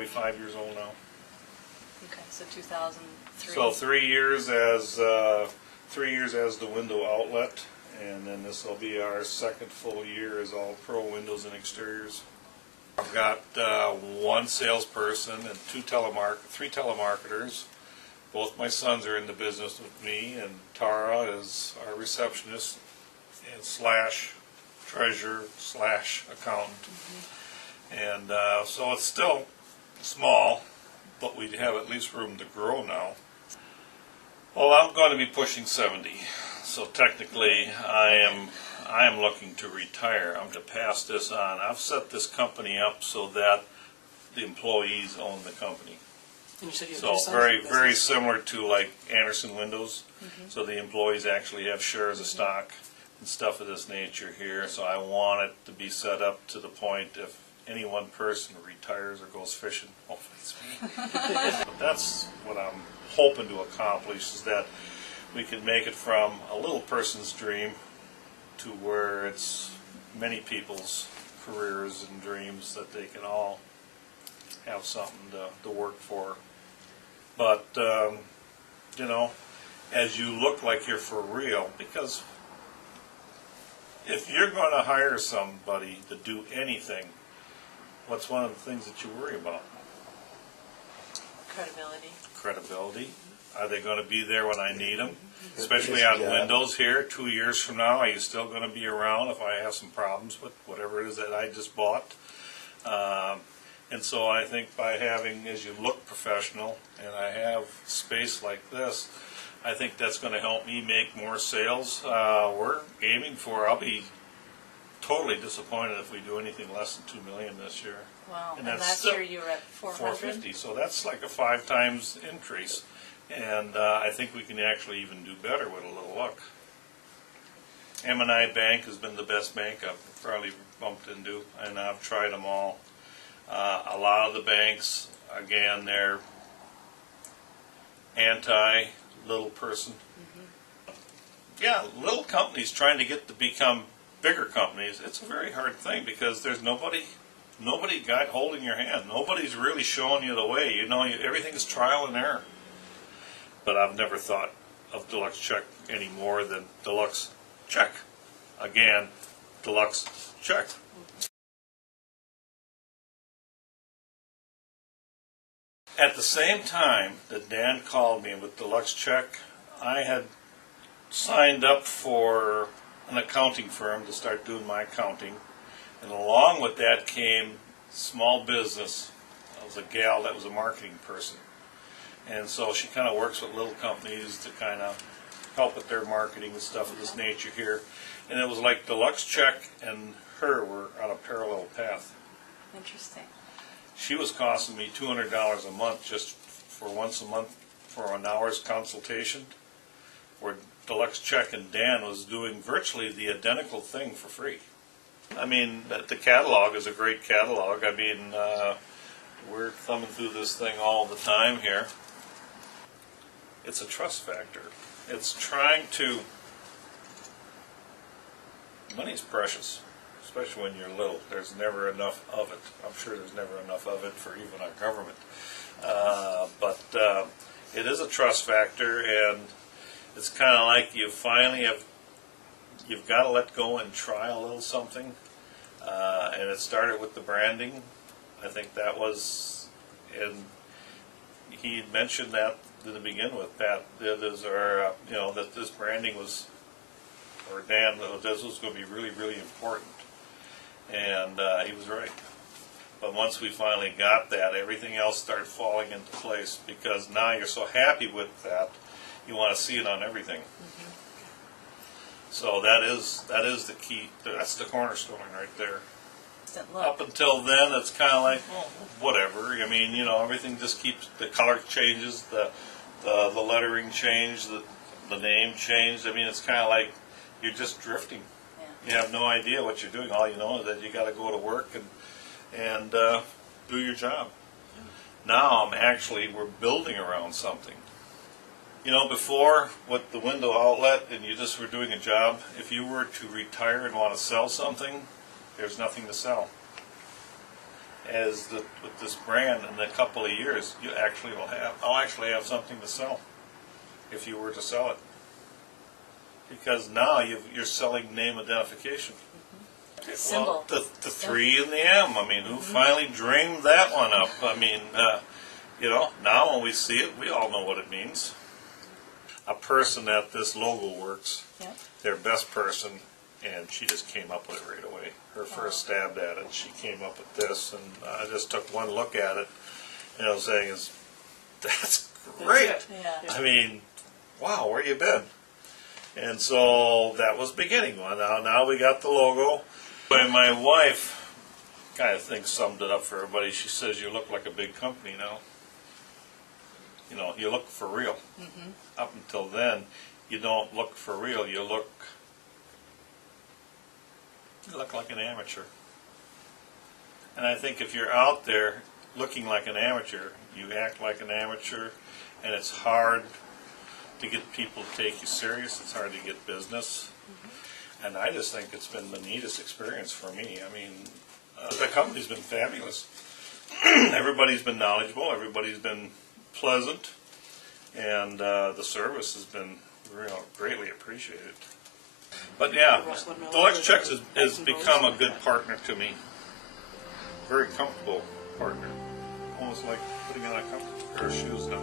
probably 5 years old now. Okay, so 2003. So 3 years as the window outlet, and then this will be our second full year as all pro windows and exteriors. I've got one salesperson and three telemarketers. Both my sons are in the business with me, and Tara is our receptionist and slash treasurer slash accountant. And so it's still small, but we have at least room to grow now. Well, I'm going to be pushing 70, so technically I am looking to retire. I'm to pass this on. I've set this company up so that the employees own the company. And you said you have So two sons very, in the very business? similar to like Anderson Windows. So the employees actually have shares of stock and stuff of this nature here. So I want it to be set up to the point if any one person retires or goes fishing, hopefully it's me. But that's what I'm hoping to accomplish, is that we can make it from a little person's dream to where it's many people's careers and dreams, that they can all have something to work for. But, you know, as you look like you're for real, because if you're going to hire somebody to do anything, what's one of the things that you worry about? Credibility. Credibility. Are they going to be there when I need them? Especially on Windows here, 2 years from now, are you still going to be around if I have some problems with whatever it is that I just bought? And so I think by having, as you look professional, and I have space like this, I think that's going to help me make more sales. We're aiming for, I'll be totally disappointed if we do anything less than $2 million this year. Wow. And And that's last still year you were at 400? 450, so that's like a 5 times increase. And I think we can actually even do better with a little luck. M&I Bank has been the best bank I've probably bumped into, and I've tried them all. A lot of the banks, again, they're anti-little person. Yeah, little companies trying to get to become bigger companies, it's a very hard thing because there's nobody holding your hand. Nobody's really showing you the way. You know, everything is trial and error. But I've never thought of Deluxe Check any more than Deluxe Check. Again, Deluxe Check. At the same time that Dan called me with Deluxe Check, I had signed up for an accounting firm to start doing my accounting. And along with that came small business. I was a gal that was a marketing person. And so she kind of works with little companies to kind of help with their marketing and stuff of this nature here. And it was like Deluxe Check and her were on a parallel path. Interesting. She was costing me $200 a month just for once a month for an hour's consultation, where Deluxe Check and Dan was doing virtually the identical thing for free. I mean, the catalog is a great catalog. I mean, we're thumbing through this thing all the time here. It's a trust factor. It's trying to, money's precious, especially when you're little. There's never enough of it. I'm sure there's never enough of it for even our government. But it is a trust factor, and it's kind of like you finally have, you've got to let go and try a little something. And it started with the branding. I think that was, and he had mentioned that to begin with, Pat, that this branding was, or Dan, that this was going to be really, really important. And he was right. But once we finally got that, everything else started falling into place, because now you're so happy with that, you want to see it on everything. So that is the key. That's the cornerstone right there. Up until then, it's kind of like, well, whatever. I mean, you know, everything just keeps, the color changes, the lettering changed, the name changed. I mean, it's kind of like you're just drifting. You have no idea what you're doing. All you know is that you got to go to work and do your job. Now we're building around something. You know, before, with the window outlet and you just were doing a job, if you were to retire and want to sell something, there's nothing to sell. with this brand in a couple of years, I'll actually have something to sell if you were to sell it. Because now you're selling name identification. Symbol. Well, the 3 and the M. I mean, who finally dreamed that one up? I mean, now when we see it, we all know what it means. A person at this logo works, Yep. their best person, and she just came up with it right away. Her first stab at it, she came up with this, and I just took one look at it, and I was saying, that's great. Yeah. I mean, wow, where you been? And so that was beginning. Well, now we got the logo. And my wife kind of summed it up for everybody. She says, you look like a big company now. You look for real. Up until then, you don't look for real. You look like an amateur. And I think if you're out there looking like an amateur, you act like an amateur, and it's hard to get people to take you serious. It's hard to get business. And I just think it's been the neatest experience for me. I mean, the company's been fabulous. Everybody's been knowledgeable. Everybody's been pleasant. And the service has been greatly appreciated. But yeah, Deluxe Checks has become a good partner to me. Very comfortable partner. Almost like putting on a comfortable pair of shoes now.